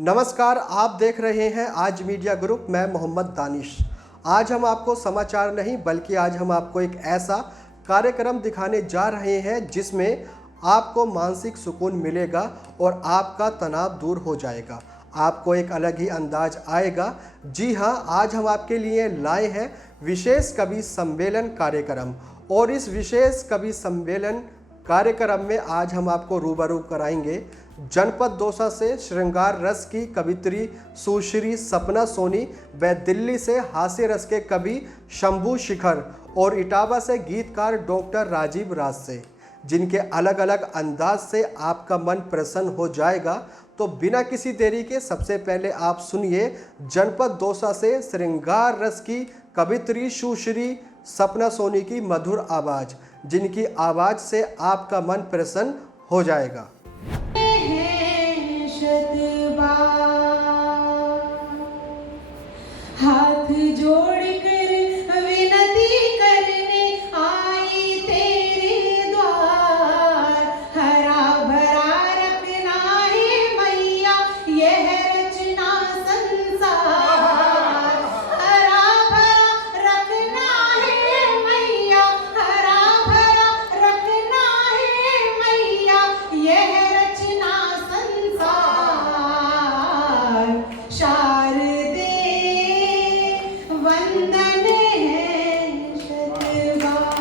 नमस्कार, आप देख रहे हैं आज मीडिया ग्रुप। मैं मोहम्मद दानिश। आज हम आपको समाचार नहीं बल्कि आज हम आपको एक ऐसा कार्यक्रम दिखाने जा रहे हैं जिसमें आपको मानसिक सुकून मिलेगा और आपका तनाव दूर हो जाएगा। आपको एक अलग ही अंदाज आएगा। जी हाँ, आज हम आपके लिए लाए हैं विशेष कवि सम्मेलन कार्यक्रम और इस विशेष कवि सम्मेलन कार्यक्रम में आज हम आपको रूबरू कराएंगे जनपद दौसा से श्रृंगार रस की कवित्री सुश्री सपना सोनी व दिल्ली से हास्य रस के कवि शंभू शिखर और इटावा से गीतकार डॉक्टर राजीव राज से, जिनके अलग अलग अंदाज से आपका मन प्रसन्न हो जाएगा। तो बिना किसी देरी के सबसे पहले आप सुनिए जनपद दौसा से श्रृंगार रस की कवित्री सुश्री सपना सोनी की मधुर आवाज़, जिनकी आवाज़ से आपका मन प्रसन्न हो जाएगा। हाथ जोड़कर विनती करने आई तेरे द्वार, हरा भरा रखना है मैया यह रचना संसार, हरा भरा रखना है मैया, हरा भरा रखना है मैया यह रचना संसार। शारदे वंदन है शतबार,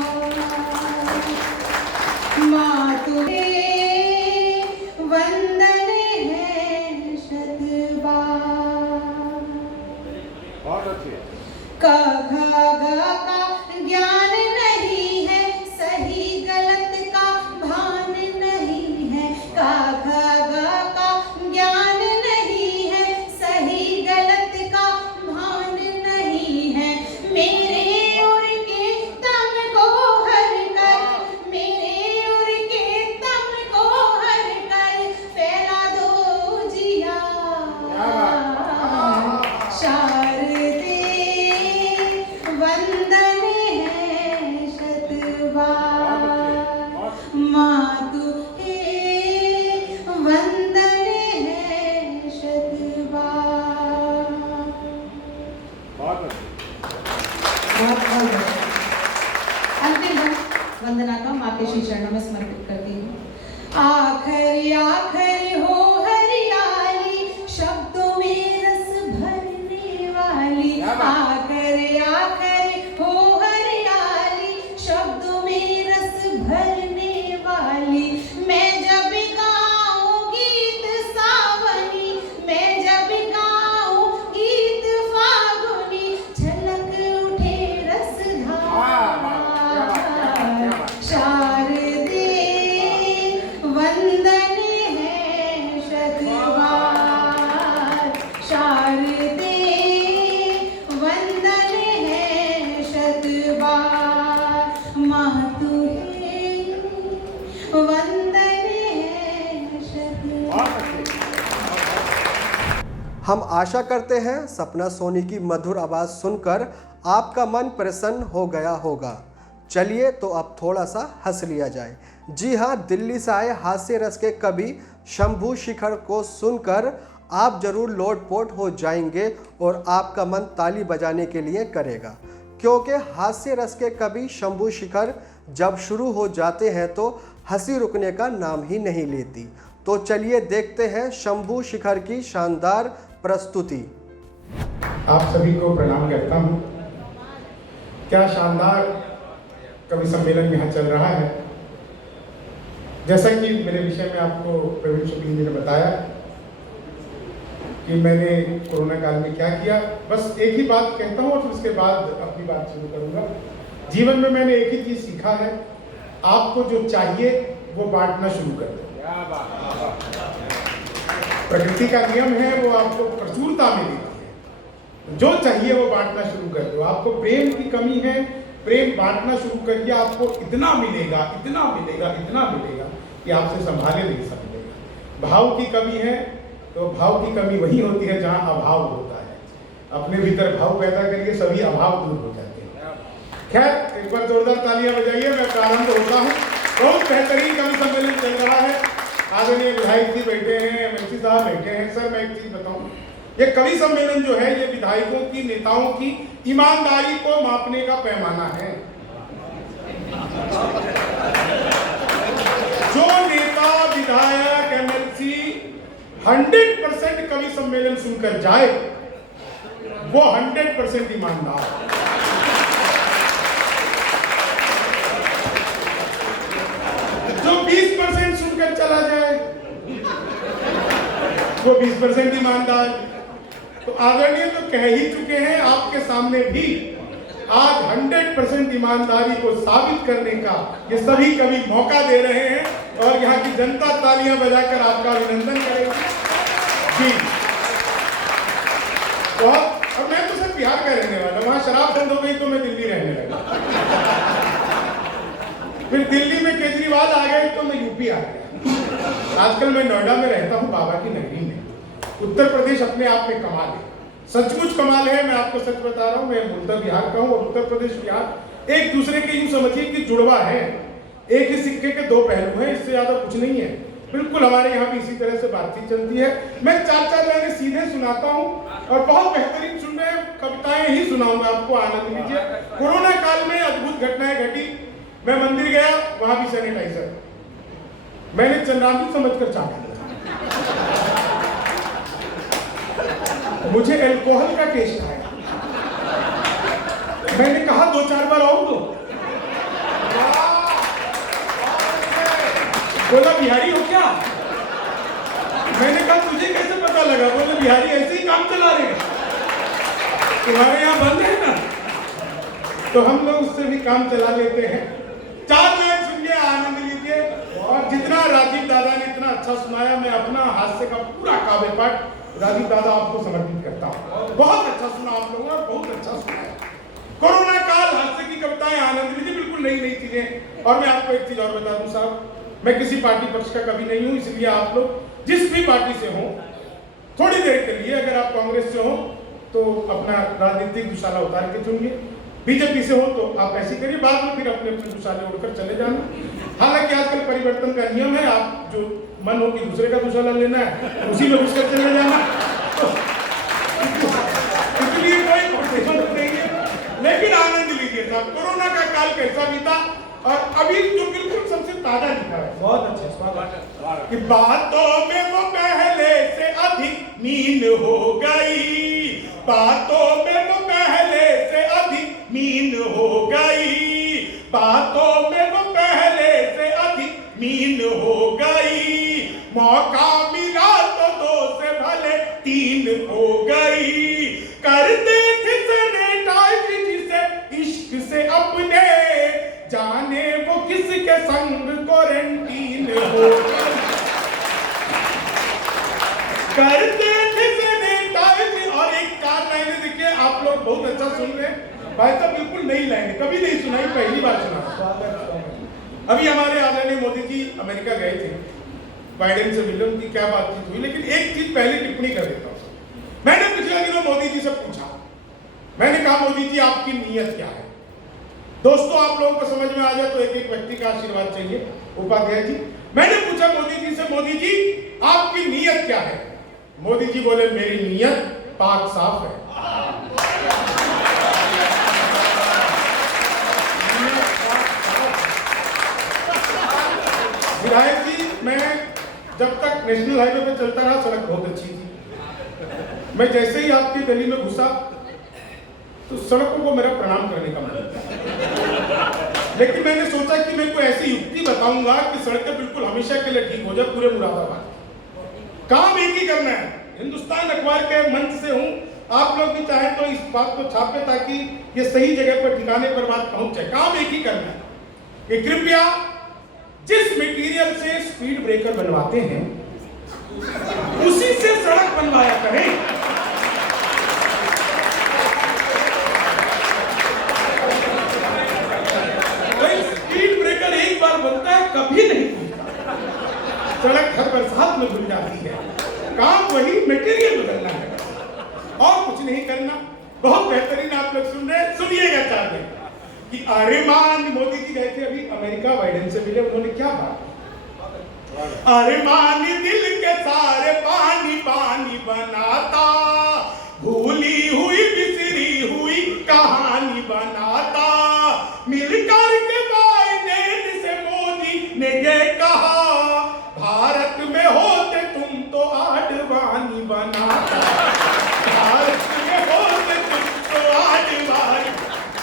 माँ तुझे वंदन है शतबार। क ख ग का ज्ञान नहीं है, सही गलत का भान नहीं है। क ख ग का ज्ञान नहीं है, सही गलत का भान नहीं है। मेरे उर के तम को हर कर, मेरे उर के तम को हर कर फैला दो जिया। शारदे वंदन है शतबार, माँ तुझे वंदन है शतबार। अंतिम वंदना का माँ के श्री चरणों में समर्पित करती हूँ। आखिर आखिर हो हरियाली, शब्दों में रस भरने वाली। आखिर आखिर हो हरियाली, शब्दों में रस भरने वाली। मैं जब गाऊं गीत सावनी, मैं जब गाऊं गीत फागुनी, झलक उठे रसधार। शारदे वंदन है शतबार, शारदे वंदन है शतबार। माँ तुझे वंदन है शतबार। हम आशा करते हैं सपना सोनी की मधुर आवाज़ सुनकर आपका मन प्रसन्न हो गया होगा। चलिए तो अब थोड़ा सा हंस लिया जाए। जी हाँ, दिल्ली से आए हास्य रस के कवि शंभू शिखर को सुनकर आप जरूर लोटपोट हो जाएंगे और आपका मन ताली बजाने के लिए करेगा, क्योंकि हास्य रस के कवि शंभू शिखर जब शुरू हो जाते हैं तो हंसी रुकने का नाम ही नहीं लेती। तो चलिए देखते हैं शंभू शिखर की शानदार प्रस्तुति। आप सभी को प्रणाम करता हूँ। क्या शानदार कवि सम्मेलन यहाँ चल रहा है। जैसा कि मेरे विषय में आपको प्रवीण शुक्ल जी ने बताया कि मैंने कोरोना काल में क्या किया, बस एक ही बात कहता हूँ और फिर उसके बाद अपनी बात शुरू करूँगा। जीवन में मैंने एक ही चीज़ सीखा है, आपको जो चाहिए वो बांटना शुरू कर दो। प्रकृति का नियम है, वो आपको प्रचुरता में देती है। जो चाहिए वो बांटना शुरू कर दो। आपको प्रेम की कमी है, प्रेम बांटना शुरू करिए, आपको इतना मिलेगा, इतना मिलेगा, इतना मिलेगा कि आपसे संभाले नहीं सकेगा। भाव की कमी है तो भाव की कमी वही होती है जहाँ अभाव होता है। अपने भीतर भाव पैदा करिए, सभी अभाव दूर हो जाते हैं। खैर, एक बार जोरदार तालियां बजाइए। मैं प्रारंभ होता हूँ। बहुत बेहतरीन कवि सम्मेलन चल रहा है। आदरणीय विधायक जी बैठे हैं, एमएलसी साहब बैठे हैं। सर मैं एक चीज बताऊं, ये कवि सम्मेलन जो है ये विधायकों की, नेताओं की ईमानदारी को मापने का पैमाना है। जो नेता, विधायक, एमएलसी 100% कवि सम्मेलन सुनकर जाए वो 100% ईमानदार है। जो 20% सुनकर चला जाए वो 20% ईमानदार। तो आदरणीय तो कह ही चुके हैं आपके सामने भी, आज 100% ईमानदारी को साबित करने का ये सभी कवि मौका दे रहे हैं और यहाँ की जनता तालियां बजाकर आपका अभिनंदन करेगी जी। और मैं तो सर बिहार का रहने वाला, वहां शराब बंद हो गई तो मैं दिल्ली रहने लगा, फिर दिल्ली में केजरीवाल आ गए तो मैं यूपी आ गया। आजकल मैं नोएडा में रहता हूँ, बाबा की नगरी में। उत्तर प्रदेश अपने आप में कमाल है, सचमुच कमाल है। मैं आपको सच बता रहा हूँ, मैं मूलतः बिहार का हूँ और उत्तर प्रदेश, बिहार एक दूसरे के यूं समझिए कि जुड़वा है, एक ही सिक्के के दो पहलू हैं, इससे ज्यादा कुछ नहीं है। बिल्कुल हमारे यहाँ भी इसी तरह से बातचीत चलती है। मैं 4-4 लाइनें सीधे सुनाता हूँ और बहुत बेहतरीन सुन रहे हैं, कविताएं ही सुनाऊंगा आपको, आनंद लीजिए। कोरोना काल में अद्भुत घटनाएं घटी। मैं मंदिर गया, वहां भी सैनिटाइजर, मैंने चंद्रामृत समझकर चाटा, मुझे अल्कोहल का टेस्ट आया, मैंने कहा 2-4 बार और दो। बोला बिहारी हो क्या? मैंने कहा तुझे कैसे पता लगा? बोले बिहारी ऐसे ही काम चला रहे हैं, तुम्हारे यहाँ बंद है ना, तो हम लोग उससे भी काम चला लेते हैं। 4 लाइन सुनिए, आनंद लीजिए। और जितना राजीव दादा ने इतना अच्छा सुनाया, मैं अपना हास्य का पूरा काव्य पाठ राजीव दादा आपको समर्पित करता हूँ। बहुत अच्छा सुना आप लोगों ने, बहुत अच्छा सुनाया। कोरोना काल, हास्य की कविताएं, आनंद लीजिए, बिल्कुल नई नई चीजें। और मैं आपको एक चीज और बता दूं साहब, मैं किसी पार्टी पक्ष का कवि नहीं हूं, इसलिए आप लोग जिस भी पार्टी से हो थोड़ी देर के लिए, अगर आप कांग्रेस से हो तो अपना राजनीतिक दुशाला उतार के चुनिए, बीजेपी से हो तो आप ऐसे करिए, बाद में फिर अपने अपने दुशाले उड़कर चले जाना। हालांकि आजकल परिवर्तन का नियम है, आप जो मन हो कि दूसरे का दुशाला लेना है उसी में घुसकर चले जाना, इसलिए कोई प्रतिबंध नहीं है। लेकिन आनंद लीजिए साहब, कोरोना का काल कैसा बीता और अभी जो बिल्कुल सबसे ताजा लिखा है, बहुत अच्छा कि बातों में वो पहले से अधिक मीन हो गई, बातों में वो पहले से अधिक मीन हो गई, बातों में वो पहले से अधिक मीन हो गई, मौका मिला तो 2 से भले 3 हो गई, करते थे सैनिटाइज जिसे इश्क से अपने, जाने वो किसके संग क्वारंटीन हो गई, करते थे सैनिटाइज। और एक 4 लाइनें देखिए, आप लोग बहुत अच्छा सुन रहे हैं भाई साहब, बिल्कुल नई लाइनें, कभी नहीं सुनाई, पहली बार सुना। अभी हमारे आदरणीय मोदी जी अमेरिका गए थे, बाइडेन से मिले, उनकी क्या बातचीत हुई, लेकिन एक चीज पहले टिप्पणी कर देता हूं। मैंने पिछले दिनों मोदी जी से पूछा, मैंने कहा मोदी जी आपकी नीयत क्या है? दोस्तों आप लोगों को समझ में आ जाए तो एक एक व्यक्ति का आशीर्वाद चाहिए। उपाध्याय जी, मैंने पूछा मोदी जी से, मोदी जी आपकी नीयत क्या है? मोदी जी बोले मेरी नीयत पाक साफ है। विधायक जी, मैं जब तक नेशनल हाईवे पे चलता रहा, सड़क बहुत अच्छी थी। मैं जैसे ही आपकी गली में घुसा तो सड़कों को मेरा प्रणाम करने का मन था, लेकिन मैंने सोचा कि मैं कोई ऐसी युक्ति बताऊंगा कि सड़कें बिल्कुल हमेशा के लिए ठीक हो जाए पूरे मुरादाबाद। काम एक ही करना है, हिंदुस्तान अखबार के मंच से हूं, आप लोग भी चाहें तो इस बात को छापे ताकि ये सही जगह पर, ठिकाने पर बात पहुंच जाए। काम एक ही करना है कि कृपया जिस मटेरियल से स्पीड ब्रेकर बनवाते हैं उसी से सड़क बनवाया करें। स्पीड ब्रेकर एक बार बनता है, कभी नहीं खुलता, सड़क हर बरसात में खुल जाती है। काम वही, मटेरियल बदलना है और कुछ नहीं करना। बहुत बेहतरीन आप लोग सुन रहे हैं, सुनिएगा चाहते हैं कि अरे मान मोदी जी गए थे अभी अमेरिका, बाइडेन से मिले, उन्होंने क्या बात, अरमान दिल के सारे पानी पानी बनाता, भूली हुई बिसरी हुई कहानी बनाता। मिलकर के बाइडेन से मोदी ने ये कहा, भारत में होते तुम तो आडवाणी बनाता, भारत में होते तुम तो आडवाणी।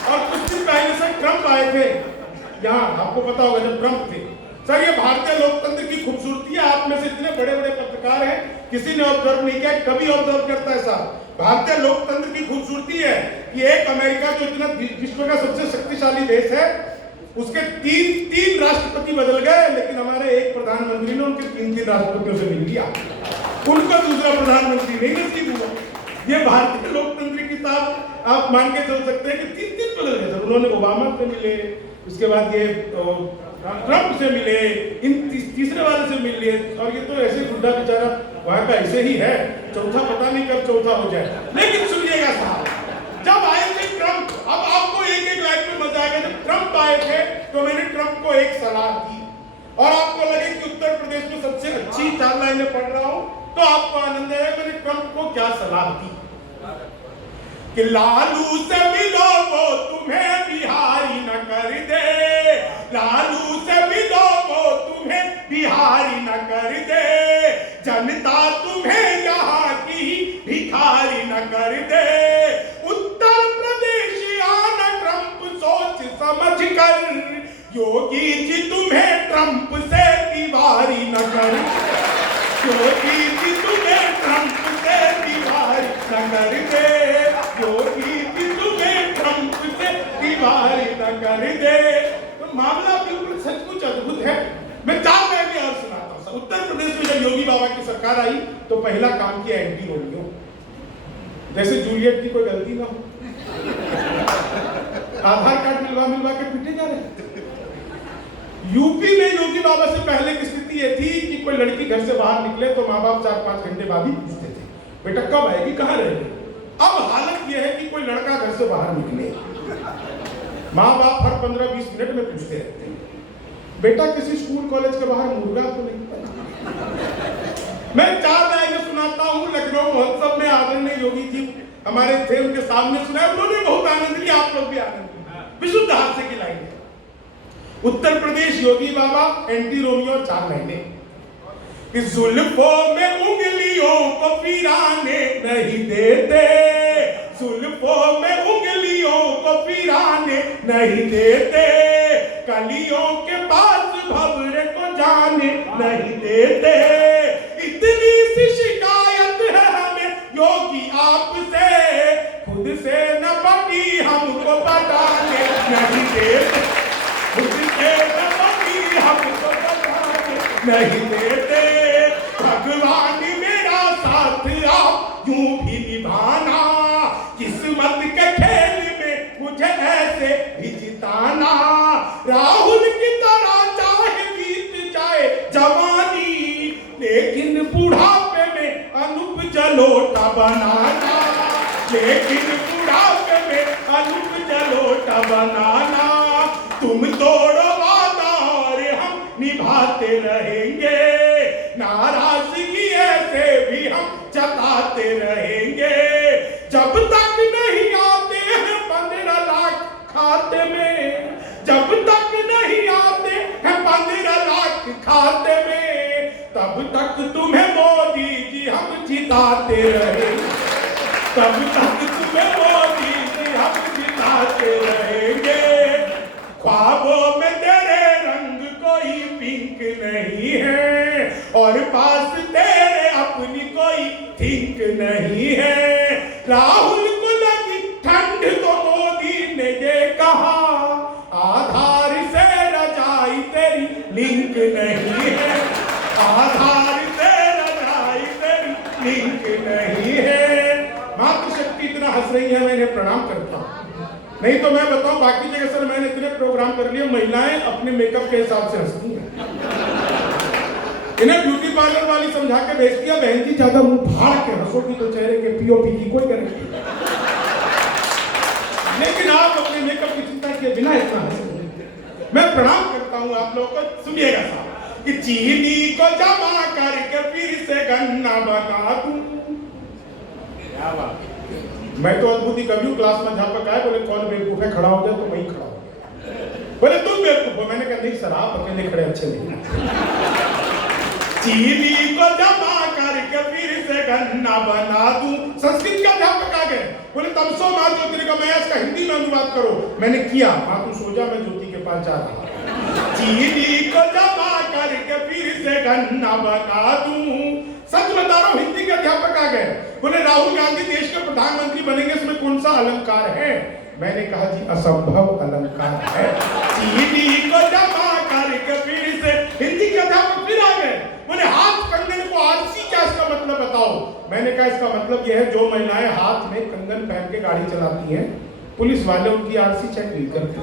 और कुछ दिन पहले से ट्रंप आए थे यहाँ, आपको पता होगा जब ट्रंप थे। सर ये भारतीय लोकतंत्र की खूबसूरती है। आप में से इतने बड़े बड़े पत्रकार हैं, किसी ने ऑब्जर्व नहीं किया, कभी ऑब्जर्व करता है साहब। भारतीय लोकतंत्र की खूबसूरती है कि एक अमेरिका जो इतना विश्व का सबसे शक्तिशाली देश है, उसके तीन राष्ट्रपति बदल गए, लेकिन हमारे एक प्रधानमंत्री ने उनके तीन राष्ट्रपतियों से मिल लिया, उनका दूसरा प्रधानमंत्री नहीं नसीब हुआ। ये भारतीय लोकतंत्र की साथ आप मान के चल सकते हैं कि तीन बदल गए। उन्होंने ओबामा से मिले, उसके बाद ये ट्रंप से मिले, इन तीसरे वाले से मिल लिए, और ये तो ऐसे गुड्डा बेचारा वहां का ऐसे ही है, चौथा पता नहीं कब चौथा हो जाए। लेकिन सुनिएगा साहब, जब आए थे ट्रंप, अब आपको एक एक लाइन में मजा आएगा। जब ट्रंप आए थे तो मैंने ट्रंप को एक सलाह दी, और आपको लगे कि उत्तर प्रदेश में सबसे अच्छी 4 लाइनें पढ़ रहा हूं तो आपको आनंद आएगा। मैंने ट्रंप को क्या सलाह दी कि लालू से मिलो वो तुम्हें बिहारी न कर दे, लालू से मिलो वो तुम्हें बिहारी न कर दे, जनता तुम्हें यहाँ की भिखारी न कर दे। उत्तर प्रदेश आना ट्रंप सोच समझ कर, योगी जी तुम्हें ट्रंप से दीवारी न कर, योगी जी तुम्हें ट्रंप से दीवारी न कर दे, योगी जी तुम्हें ट्रंप से दीवारी न कर दे। तो मामला बिल्कुल सचमुच अद्भुत है। मैं 4 लाइनें और सुनाता हूं। उत्तर प्रदेश में जब योगी बाबा की सरकार आई तो पहला काम किया एंटी रोमियो, जैसे जूलियट की कोई गलती ना हो, आधार कार्ड मिलवा के पीटे जा रहे। यूपी में योगी बाबा से पहले की स्थिति ये थी कि कोई लड़की घर से बाहर निकले तो माँ बाप 4-5 घंटे बाद ही पूछते थे, बेटा कब आएगी, कहाँ रहेगी। अब हालत यह है कि कोई लड़का घर से बाहर निकले, माँ बाप हर 15-20 मिनट में पूछते रहते हैं, बेटा किसी स्कूल कॉलेज के बाहर मुर्गा तो नहीं। मैं 4 लाइनें सुनाता हूँ। लखनऊ महोत्सव में आदरणीय योगी जी हमारे थे, उनके सामने सुनाया, उन्होंने बहुत आनंद लिया, आप लोग भी आनंद लिया। विशुद्ध हास्य की लाइन है। उत्तर प्रदेश योगी बाबा एंटी रोमियो, 4 लाइनें कि जुल्फों में उंगलियों को फिराने नहीं देते, जुल्फों में उंगलियों को फिराने नहीं देते, कलियों के पास भंवरे को जाने नहीं देते। इतनी सी शिकायत है हमें योगी आपसे, खुद से न बनी हमको बताने नहीं देते, खुद से न बनी हमको बताने नहीं देते। भगवान मेरा साथ आप यूं भी निभाना, किस्मत के खेल में मुझे ऐसे भी जिताना। राहुल की तरह चाहे बीत जाए जवानी, लेकिन बुढ़ापे में अनूप जलोटा बनाना, लेकिन बुढ़ापे में अनूप जलोटा बनाना। तुम तोड़ो वादा और हम निभाते रहेंगे, नाराजगी ऐसे भी हम जताते रहेंगे। जब तक नहीं आते हैं 15 लाख खाते में, जब तक नहीं आते हैं 15 लाख खाते में, तब तक तुम्हें मोदी जी हम जिताते रहेंगे, तब तक तुम्हें मोदी जी हम जिताते रहेंगे। ख्वाबों में तेरे रंग कोई पिंक नहीं है, और पास तेरे अपनी कोई थिंक नहीं है। राहुल को लगी ठंड तो मोदी ने ये कहा, आधार से रजाई तेरी लिंक नहीं है, आधार से रजाई तेरी लिंक नहीं है। मातृशक्ति इतना हंस रही है, मैं इन्हें प्रणाम करता हूँ। नहीं तो मैं बताऊं, बाकी जगह सर मैंने इतने प्रोग्राम कर लिए, महिलाएं अपने मेकअप के हिसाब से हंसती हैं। इन्हें ब्यूटी पार्लर वाली समझा के भेज दिया, बहन जी ज्यादा मुंह फाड़ के हंसोगी तो चेहरे के पीओपी की कोई गारंटी। लेकिन आप अपने मेकअप की चिंता किए बिना इतना हंसते। मैं प्रणाम करता हूं आप लोगों को। सुनिएगा साहब, कि चीनी को जमा करके फिर से गन्ना बना दूं। मैं तो अद्भुत ही कभी क्लास में अध्यापक आए, बोले कौन बेवकूफ है, खड़ा हो जाए, तो वही खड़ा हो गया। बोले तुम बेवकूफ हो। मैंने कहा नहीं सर, आप अकेले खड़े अच्छे नहीं। चीनी को जमा करके फिर से गन्ना बना दूं। संस्कृत के अध्यापक आ गए, बोले तमसो माँ ज्योति का मैं इसका हिंदी में अनुवाद करो। मैंने किया। माँ तू सो जा, मैं ज्योति के पास जा रहा। चीनी को जमा करके फिर से गन्ना बना दूं। सच बता रहा हूं, हिंदी के अध्यापक आ गए, बोले राहुल गांधी देश के प्रधानमंत्री बनेंगे, इसमें कौन सा अलंकार है? मैंने कहा जी असंभव अलंकार है। चीनी को जमा करके फिर से। हिंदी के अध्यापक फिर आ गए, बोले हाथ कंगन को आरसी, क्या इसका मतलब बताओ? मैंने कहा इसका मतलब यह है जो महिलाएं हाथ में कंगन पहन के गाड़ी चलाती हैं, पुलिस वाले उनकी आरसी चेक नहीं करते।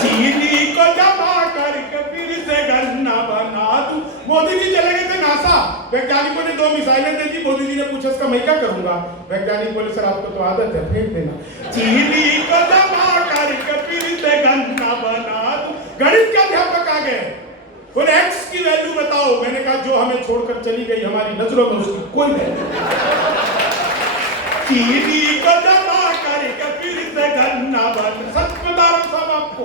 चीनी को जमा करके फिर से गन्ना बना दूं। मोदी जी चले गए थे नासा, वैज्ञानिकों ने 2 मिसाइलें दे दी। मोदी जी ने पूछा इसका मैं क्या करूंगा? वैज्ञानिक बोले सर आपको तो आदत है, फेंक देना। चीनी को जमा करके फिर से गन्ना बना दूं। गणित के अध्यापक आ गए, बोले एक्स की वैल्यू बताओ। मैंने कहा जो हमें छोड़कर चली गई हमारी नजरों में उसकी कोई वैल्यू नहीं। चीनी को जमा करके फिर से गन्ना बना। सच बता रहा हूं साहब आपको,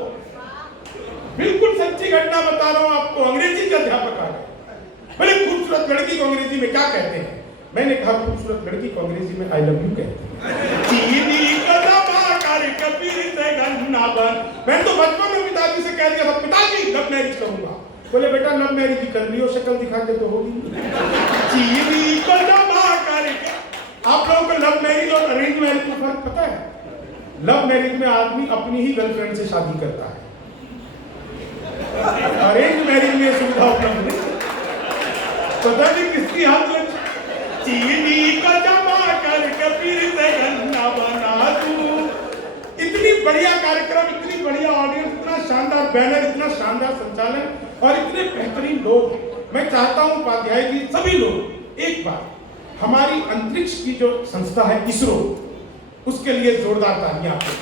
बिल्कुल सच्ची घटना बता रहा हूं आपको। अंग्रेजी के अध्यापक आ गए, बोले खूबसूरत लड़की को अंग्रेजी में क्या कहते हैं? मैंने कहा खूबसूरत लड़की को अंग्रेजी में आई लव यू कहते हैं। चीनी को जमा करके फिर से गन्ना बना। मैं तो बचपन में पिताजी से कह दिया था पिताजी लव मैरिज करूंगा। बोले बेटा लव मैरिज ही कर लियो, शक्ल दिखा के तो होगी। चीनी को जमा करके। आप लोगों को लव मैरिज और अरेंज मैरिज में फर्क पता है? लव मैरिज में आदमी अपनी ही गर्लफ्रेंड से शादी करता है, अरेंज मैरिज में सुविधा उपलब्ध नहीं। पता नहीं किसकी हाथ लग। चीनी को जमा करके फिर से गन्ना बना दूं। इतनी बढ़िया कार्यक्रम, इतनी बढ़िया ऑडियंस, इतना शानदार बैनर, इतना शानदार संचालन और इतने बेहतरीन लोग। मैं चाहता हूं उपाध्याय जी सभी लोग एक बार हमारी अंतरिक्ष की जो संस्था है इसरो, उसके लिए जोरदार तालियां आपको।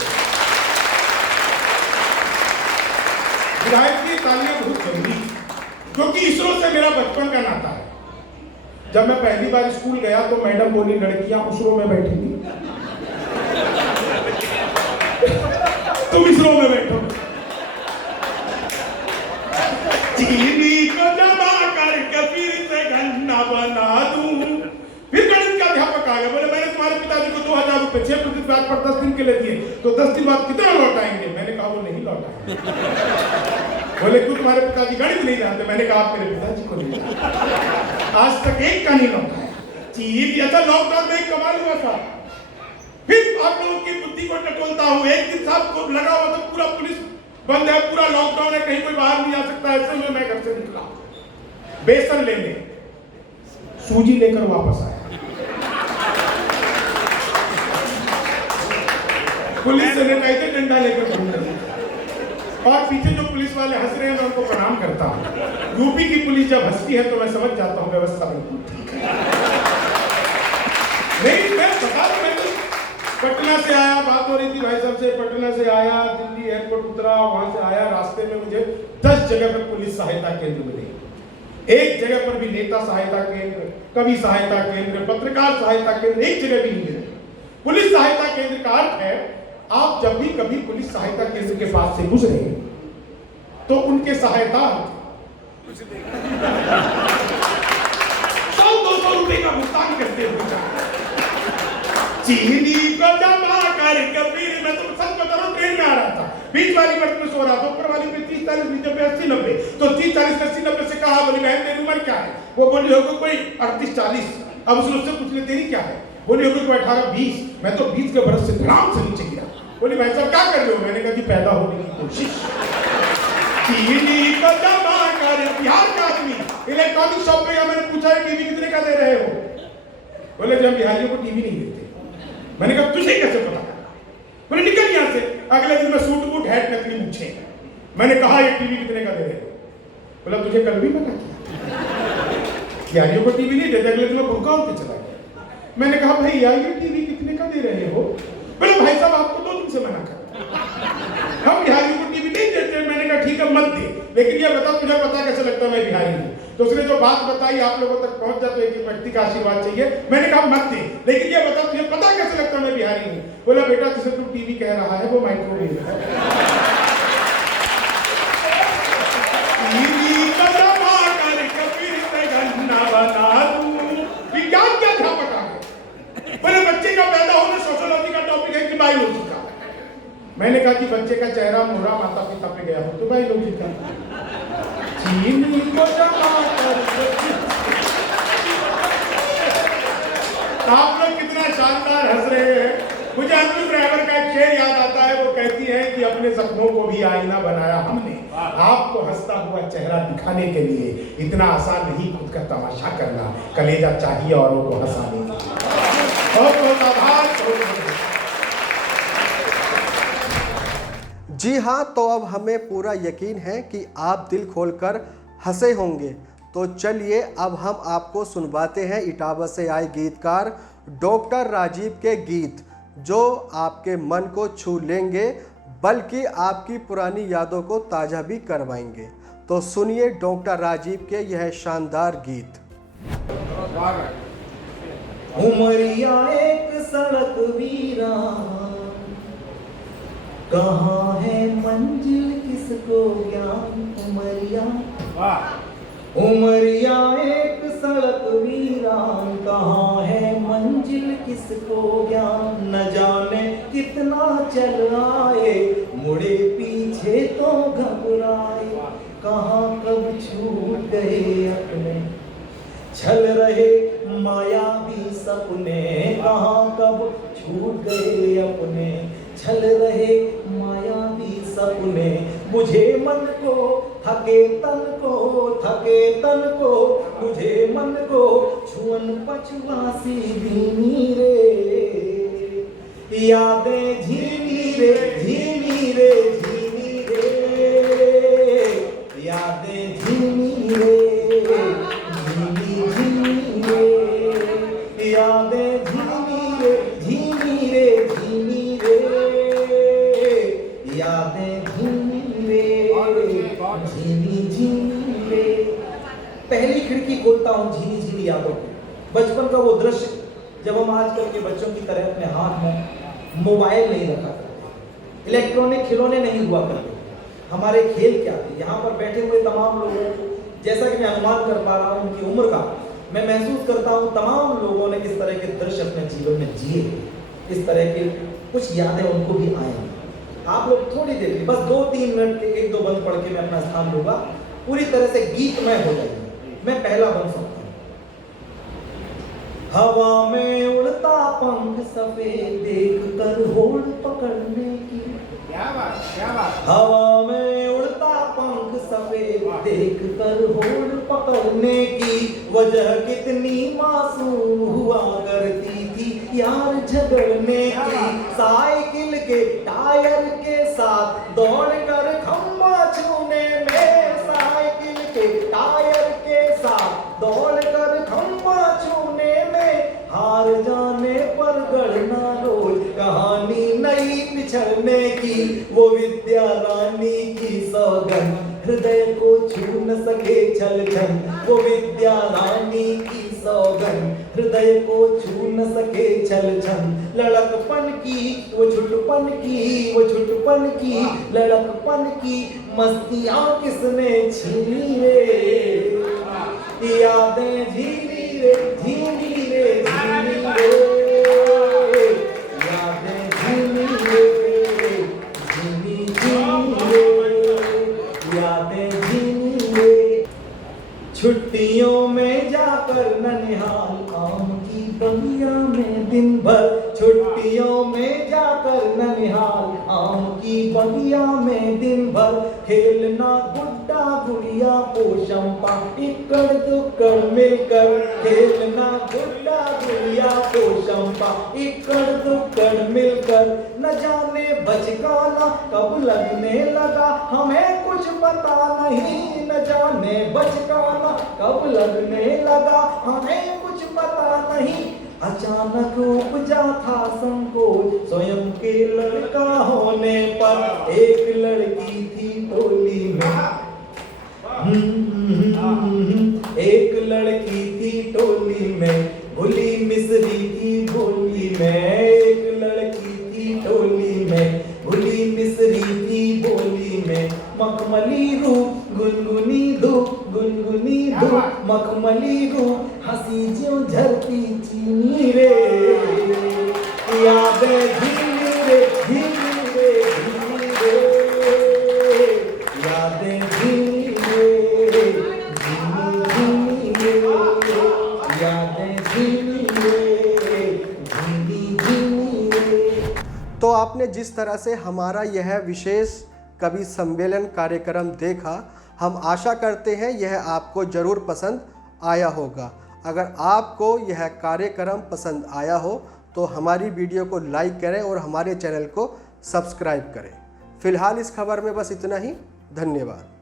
विधायक की तालियां बहुत जरूरी, क्योंकि इसरो से मेरा बचपन का नाता है। जब मैं पहली बार स्कूल गया तो मैडम बोली लड़कियां उसरो में बैठी थी, तुम इसरो में बैठो। चीनी को जमा करके फिर से गन्ना बना दूं। फिर गणित का अध्यापक आ गया, बोले मैंने तुम्हारे पिताजी को 2000 रुपए 6% ब्याज पर 10 दिन के लिए दिए, तो 10 दिन बाद कितना लौटाएंगे? मैंने कहा वो नहीं लौटाएंगे। बोले क्यों, तुम्हारे पिताजी गणित नहीं जानते? मैंने कहा आप मेरे पिताजी को नहीं जानते, आज तक एक का नहीं लौटाया। चीज ऐसा लॉकडाउन में कमाल हुआ था। फिर आप लोगों की बुद्धि को टटोलता हूँ। एक दिन साहब को लगा हुआ था पूरा पुलिस बंद है, पूरा लॉकडाउन है, कहीं कोई बाहर नहीं जा सकता। ऐसे में मैं घर से निकला बेसन लेने, सूजी लेकर वापस आया। पुलिस सैनिटाइजर डंडा लेकर और पीछे जो पुलिस वाले हंस रहे हैं मैं उनको प्रणाम करता हूँ। यूपी की पुलिस जब हंसती है तो मैं समझ जाता हूँ व्यवस्था बिल्कुल ठीक है। नहीं मैं बता रहा हूँ, मैं तो पटना से आया, बात हो रही थी भाई साहब से, पटना से आया, दिल्ली एयरपोर्ट उतरा, वहां से आया, रास्ते में मुझे 10 जगह पर पुलिस सहायता केंद्र मिले। एक जगह पर भी नेता सहायता केंद्र, कवि सहायता केंद्र, पत्रकार सहायता केंद्र एक जगह भी नहीं मिले। पुलिस सहायता केंद्र का अर्थ है आप जब भी कभी पुलिस सहायता केंद्र के पास से गुजरे तो उनके सहायता 100-200 रुपए का भुगतान करते हुए चीनी को जमा करके फिर मैं तो सच बता रहा हूं, ट्रेन में आ रहा था, बीच वाली बर्थ में सो रहा था, ऊपर वाली में 30-40, नीचे पे 80-90, तो 30-40-80-90 से कहा, बोली बहन तेरी उम्र क्या है? वो बोली होगी कोई 38-40। अब उसने उससे पूछ लिया तेरी क्या है? बोली होगी कोई 18-20। मैं तो 20 के बरस से धड़ाम से नीचे गिरा। बोली भाई साहब क्या कर रहे हो? मैंने कहा कि पैदा होने की कोशिश। चीनी को जमा कर, बिहार का आदमी इलेक्ट्रॉनिक शॉप पे गया, मैंने पूछा टीवी कितने का दे रहे हो? बोले जब बिहारियों को टीवी नहीं देते। मैंने कहा तुझे कैसे पता? बोले निकल यहाँ से। अगले दिन मैं सूट बूट हैट नकली पूछे। मैंने कहा ये टीवी कितने का दे रहे हो? बोला तुझे कल भी मना किया, बिहारियों को टीवी नहीं देते। अगले दिन मैं भूखा होकर चला गया। मैंने कहा भाई यार ये टीवी कितने का दे रहे हो? बोले भाई साहब आपको 2 दिन से मना कर, हम बिहारियों को टीवी नहीं देते। मैंने कहा ठीक है मत दे। लेकिन ये बता तुझे पता कैसे लगता है मैं बिहारी हूँ? तो उसने जो बात बताई आप लोगों तक पहुंच जाए तो एक व्यक्ति का आशीर्वाद चाहिए। मैंने कहा मत दे, लेकिन ये बता तुझे पता कैसे लगता है मैं बिहारी हूँ? बोला बेटा जिसे तू टीवी कह रहा है वो माइक्रोवेव है। टीवी का दबा कर कबीर से गन्ना बना दूं, विज्ञान क्या था पता है? बोले बच्चे का पैदा होने सोशियोलॉजी का टॉपिक है कि बायोलॉजी का। मैंने कहा कि बच्चे का चेहरा मोहरा माता पिता पे गया हो तो बायोलॉजी का। चीनी को जमा कर आप लोग कितना शानदार हंस रहे हैं। मुझे अंतिम ड्राइवर का एक शेर याद आता है। वो कहती है कि अपने जख्मों को भी आईना बनाया हमने, आपको हंसता हुआ चेहरा दिखाने के लिए। इतना आसान नहीं खुद का तमाशा करना, कलेजा चाहिए औरों को हंसाने के लिए। बहुत बहुत आभार। जी हाँ, तो अब हमें पूरा यकीन है कि आप दिल खोलकर हंसे होंगे। तो चलिए अब हम आपको सुनवाते हैं इटावा से आए गीतकार डॉक्टर राजीव के गीत, जो आपके मन को छू लेंगे बल्कि आपकी पुरानी यादों को ताज़ा भी करवाएंगे। तो सुनिए डॉक्टर राजीव के यह शानदार गीत। उमरिया एक सड़क वीरान, कहाँ है मंजिल किसको ज्ञान। उमरिया एक सड़क वीरान, कहाँ है मंजिल किसको ज्ञान। न जाने कितना चल आए, मुड़े पीछे तो घबराए। कहाँ कब छूट गए अपने छल रहे मायावी सपने। कहाँ कब छूट गए अपने छल रहे मायावी सपने। मुझे मन को थके तन को मुझे मन को छुअन पछुआसी धीमी रे। यादें झीनी रे झीनी रे झीनी रे। यादें झीनी रे झीनी झीनी रे। यादें झीनी रे झीनी रे झीनी रे। यादें झीनी रे झीनी झीनी रे। पहली खिड़की खोलता हूँ झीनी झीनी यादों की। बचपन का वो दृश्य जब हम आजकल के बच्चों की तरह अपने हाथ में मोबाइल नहीं रखा करते, इलेक्ट्रॉनिक खिलौने नहीं हुआ करते। हमारे खेल क्या थे? यहाँ पर बैठे हुए तमाम लोगों को, जैसा कि मैं अनुमान कर पा रहा हूँ उनकी उम्र का, मैं महसूस करता हूँ तमाम लोगों ने किस तरह के दृश्य अपने जीवन में जिए, इस तरह के कुछ यादें उनको भी आएंगी। आप लोग थोड़ी देर की, बस 2-3 मिनट के 1-2 बंद पढ़ के मैं अपना स्थान लूंगा। पूरी तरह से गीतमय हो जाएगी। मैं पहला बन सकता हूँ। हवा में उड़ता पंख सफेद देख कर होड़ पकड़ने की। क्या बात। हवा में उड़ता पंख सफेद देख कर होड़ पकड़ने की। वजह कितनी मासूम हुआ करती थी यार झगड़ने की। साइकिल के टायर के साथ दौड़ कर खंबा छूने में। साइकिल के टायर के साथ दौड़ कर खंबा छूने में। हार जाने पर गढ़ना रोज कहानी नई पिछड़ने की। वो विद्या रानी की सौगंध हृदय को छू न सके छल छन। वो विद्या रानी की सौगंध हृदय को छू न सके छल छन। लड़कपन की वो छुटपन की, वो छुटपन की लड़कपन की मस्तियां किसने छीनी रे। यादें झीनी रे झीनी रे झीनी रे। यादें झीनी रे झीनी झीनी रे। यादें झीनी रे। छुट्टियों में जाकर ननिहाल आम की बगिया में दिन भर। छुट्टियों में जाकर ननिहाल आम की बगिया में दिन भर। खेलना गुड्डा गुड़िया पोशंपा इकड़ दुक्कड़ मिलकर। खेलना गुड्डा गुड़िया पोशंपा इकड़ दुक्कड़ मिलकर। न जाने बचकाना कब लगने लगा हमें कुछ पता नहीं। न जाने बचकाना कब लगने लगा हमें कुछ पता नहीं। अचानक उपजा था संकोच स्वयं के लड़का होने पर। एक लड़की थी टोली में, एक लड़की थी टोली में, घुली मिस्री की बोली में। एक लड़की थी टोली में, घुली मिस्री की बोली में। मखमली रूप गुनगुनी धूप, गुनगुनी धूप मखमली रूप, हंसी जो झरती चीनी रे। यादें धीमी रे, धीमी रे, धीमी रे। यादें धीमी रे, धीमी धीमी रे। यादें धीमी रे, धीमी धीमी रे। तो आपने जिस तरह से हमारा यह विशेष कवि सम्मेलन कार्यक्रम देखा, हम आशा करते हैं यह आपको ज़रूर पसंद आया होगा। अगर आपको यह कार्यक्रम पसंद आया हो तो हमारी वीडियो को लाइक करें और हमारे चैनल को सब्सक्राइब करें। फिलहाल इस खबर में बस इतना ही। धन्यवाद।